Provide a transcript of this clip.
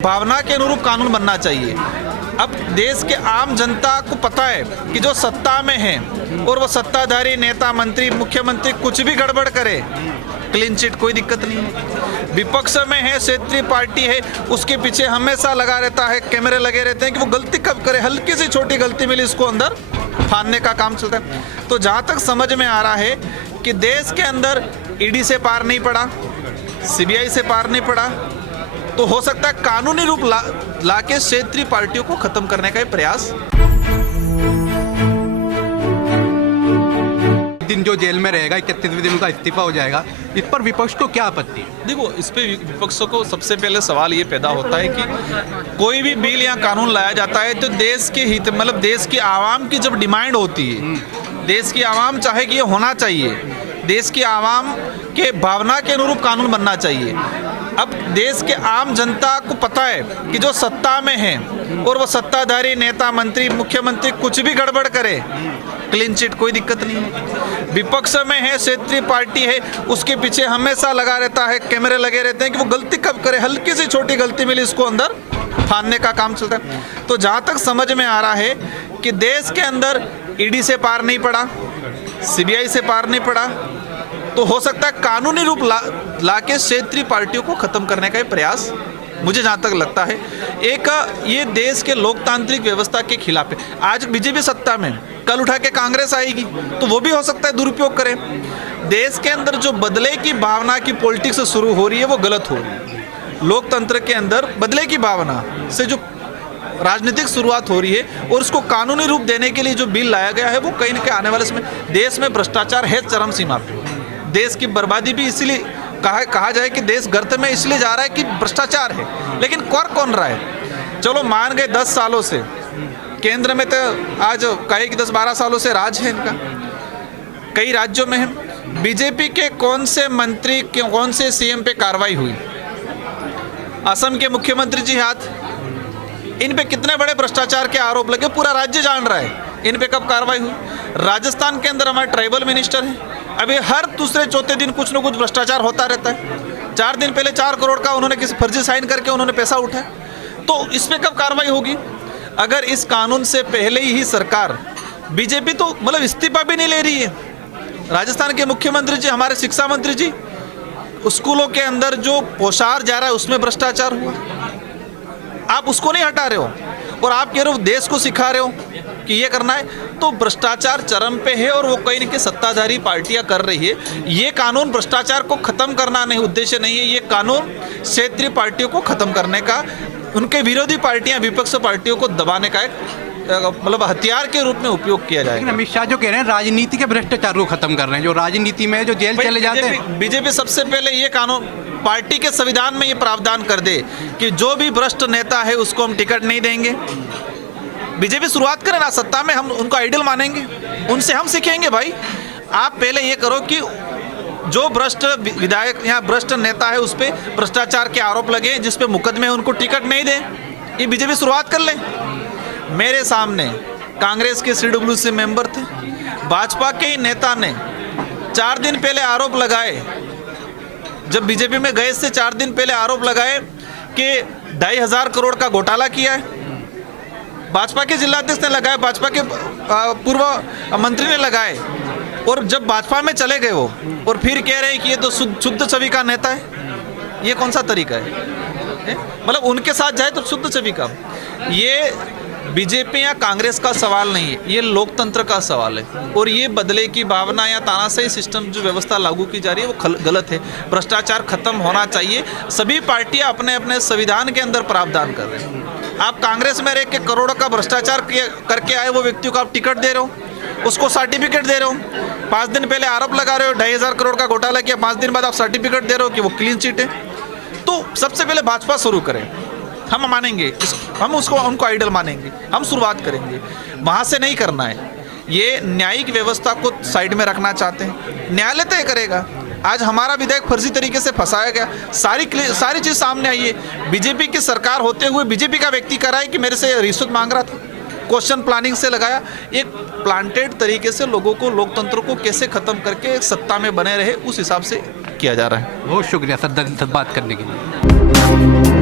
भावना के अनुरूप कानून बनना चाहिए। अब देश के आम जनता को पता है कि जो सत्ता में है और वो सत्ताधारी नेता, मंत्री, मुख्यमंत्री कुछ भी गड़बड़ करे, क्लीन चिट, कोई दिक्कत नहीं है। विपक्ष में है, क्षेत्रीय पार्टी है, उसके पीछे हमेशा लगा रहता है, कैमरे लगे रहते हैं कि वो गलती कब करे, हल्की सी छोटी गलती मिली इसको अंदर फाड़ने का काम चलता है। तो जहाँ तक समझ में आ रहा है कि देश के अंदर ईडी से पार नहीं पड़ा, सीबीआई से पार नहीं पड़ा, तो हो सकता है कानूनी रूप ला के क्षेत्रीय पार्टियों को खत्म करने का प्रयास। दिन जो जेल में रहेगा, 31वें दिन उनका इस्तीफा हो जाएगा, इस पर विपक्ष को क्या आपत्ति है? देखो, इस पे विपक्ष को सबसे पहले सवाल ये पैदा होता है कि कोई भी बिल या कानून लाया जाता है तो देश के हित, मतलब देश की आवाम की जब डिमांड होती है, देश की आवाम चाहे कि ये होना चाहिए, देश की आवाम के भावना के अनुरूप कानून बनना चाहिए। अब देश के आम जनता को पता है कि जो सत्ता में है और वो सत्ताधारी नेता, मंत्री, मुख्यमंत्री कुछ भी गड़बड़ करे, क्लीन चिट, कोई दिक्कत नहीं है। विपक्ष में है, क्षेत्रीय पार्टी है, उसके पीछे हमेशा लगा रहता है, कैमरे लगे रहते हैं कि वो गलती कब करे, हल्की सी छोटी गलती मिली इसको अंदर फाड़ने का काम चलता है। तो जहाँ तक समझ में आ रहा है कि देश के अंदर ईडी से पार नहीं पड़ा, सीबीआई से पार नहीं पड़ा, तो हो सकता है कानूनी रूप ला के क्षेत्रीय पार्टियों को खत्म करने का प्रयास, मुझे जहाँ तक लगता है, एक ये देश के लोकतांत्रिक व्यवस्था के खिलाफ है। आज बीजेपी सत्ता में, कल उठा के कांग्रेस आएगी तो वो भी हो सकता है दुरुपयोग करे। देश के अंदर जो बदले की भावना की पॉलिटिक्स शुरू हो रही है वो गलत हो रही है। लोकतंत्र के अंदर बदले की भावना से जो राजनीतिक शुरुआत हो रही है और उसको कानूनी रूप देने के लिए जो बिल लाया गया है वो कहीं ना कहीं आने वाले समय देश में भ्रष्टाचार है चरम सीमा पे। देश की बर्बादी भी इसीलिए कहा जाए कि देश गर्त में इसलिए जा रहा है कि भ्रष्टाचार है, लेकिन कर कौन रहा है? चलो मान गए 10 सालों से केंद्र में, तो आज कहे कि 10-12 सालों से राज है इनका, कई राज्यों में है। बीजेपी के कौन से मंत्री, कौन से सीएम पे कार्रवाई हुई? असम के मुख्यमंत्री जी हाथ, इन पे कितने बड़े भ्रष्टाचार के आरोप लगे, पूरा राज्य जान रहा है इन पे कब कार्रवाई हुई। राजस्थान के अंदर हमारे ट्राइबल मिनिस्टर हैं, अभी हर दूसरे चौथे दिन कुछ न कुछ भ्रष्टाचार होता रहता है। 4 दिन पहले 4 करोड़ का उन्होंने किसी फर्जी साइन करके उन्होंने पैसा उठाया, तो इस पे कब कार्रवाई होगी? अगर इस कानून से पहले ही सरकार, बीजेपी तो मतलब इस्तीफा भी नहीं ले रही है। राजस्थान के मुख्यमंत्री जी, हमारे शिक्षा मंत्री जी, स्कूलों के अंदर जो पोशार जा रहा है उसमें भ्रष्टाचार हुआ, आप उसको नहीं हटा रहे हो और आप कह रहे हो देश को सिखा रहे हो कि ये करना है। तो भ्रष्टाचार चरम पे है और वो कहीं न कहीं सत्ताधारी पार्टियां कर रही है। ये कानून भ्रष्टाचार को खत्म करना नहीं, उद्देश्य नहीं है। ये कानून क्षेत्रीय पार्टियों को खत्म करने का, उनके विरोधी पार्टियां, विपक्ष पार्टियों को दबाने का एक मतलब हथियार के रूप में उपयोग किया जाएगा। अमित शाह जो कह रहे हैं राजनीति के भ्रष्टाचार को खत्म कर रहे हैं, जो राजनीति में जो जेल चले जाते हैं। बीजेपी सबसे पहले ये कानून पार्टी के संविधान में ये प्रावधान कर दे कि जो भी भ्रष्ट नेता है उसको हम टिकट नहीं देंगे। बीजेपी शुरुआत करे ना, सत्ता में हम उनको आइडल मानेंगे, उनसे हम सीखेंगे। भाई आप पहले ये करो कि जो भ्रष्ट विधायक या भ्रष्ट नेता है उस पर भ्रष्टाचार के आरोप लगे, जिस पे मुकदमे, उनको टिकट नहीं दें। ये बीजेपी शुरुआत कर ले। मेरे सामने कांग्रेस के CWC मेंबर थे, भाजपा के ही नेता ने 4 दिन पहले आरोप लगाए, जब बीजेपी में गए से 4 दिन पहले आरोप लगाए कि 2,500 करोड़ का घोटाला किया है। भाजपा के जिलाध्यक्ष ने लगाए, भाजपा के पूर्व मंत्री ने लगाए, और जब भाजपा में चले गए वो और फिर कह रहे हैं कि ये तो शुद्ध छवि का नेता है। ये कौन सा तरीका है? मतलब उनके साथ जाए तो शुद्ध छवि का। ये बीजेपी या कांग्रेस का सवाल नहीं है, ये लोकतंत्र का सवाल है। और ये बदले की भावना या तानाशाही सिस्टम जो व्यवस्था लागू की जा रही है वो गलत है। भ्रष्टाचार खत्म होना चाहिए। सभी पार्टियां अपने अपने संविधान के अंदर प्रावधान कर रहे हैं। आप कांग्रेस में रह के करोड़ों का भ्रष्टाचार करके आए वो व्यक्ति को आप टिकट दे रहे हो, उसको सर्टिफिकेट दे रहे हो। 5 दिन पहले आरोप लगा रहे हो 2,500 करोड़ का घोटाला किया, 5 दिन बाद आप सर्टिफिकेट दे रहे हो कि वो क्लीन चिट है। तो सबसे पहले भाजपा शुरू करें, हम मानेंगे, हम उनको आइडल मानेंगे, हम शुरुआत करेंगे। वहाँ से नहीं करना है। ये न्यायिक व्यवस्था को साइड में रखना चाहते हैं, न्यायालय तय करेगा। आज हमारा विधायक फर्जी तरीके से फंसाया गया, सारी चीज़ सामने आई है। बीजेपी की सरकार होते हुए बीजेपी का व्यक्ति कह रहा है कि मेरे से रिश्वत मांग रहा था, क्वेश्चन प्लानिंग से लगाया। एक प्लांटेड तरीके से लोगों को, लोकतंत्र को कैसे खत्म करके सत्ता में बने रहे, उस हिसाब से किया जा रहा है। बहुत शुक्रिया सर बात करने के लिए।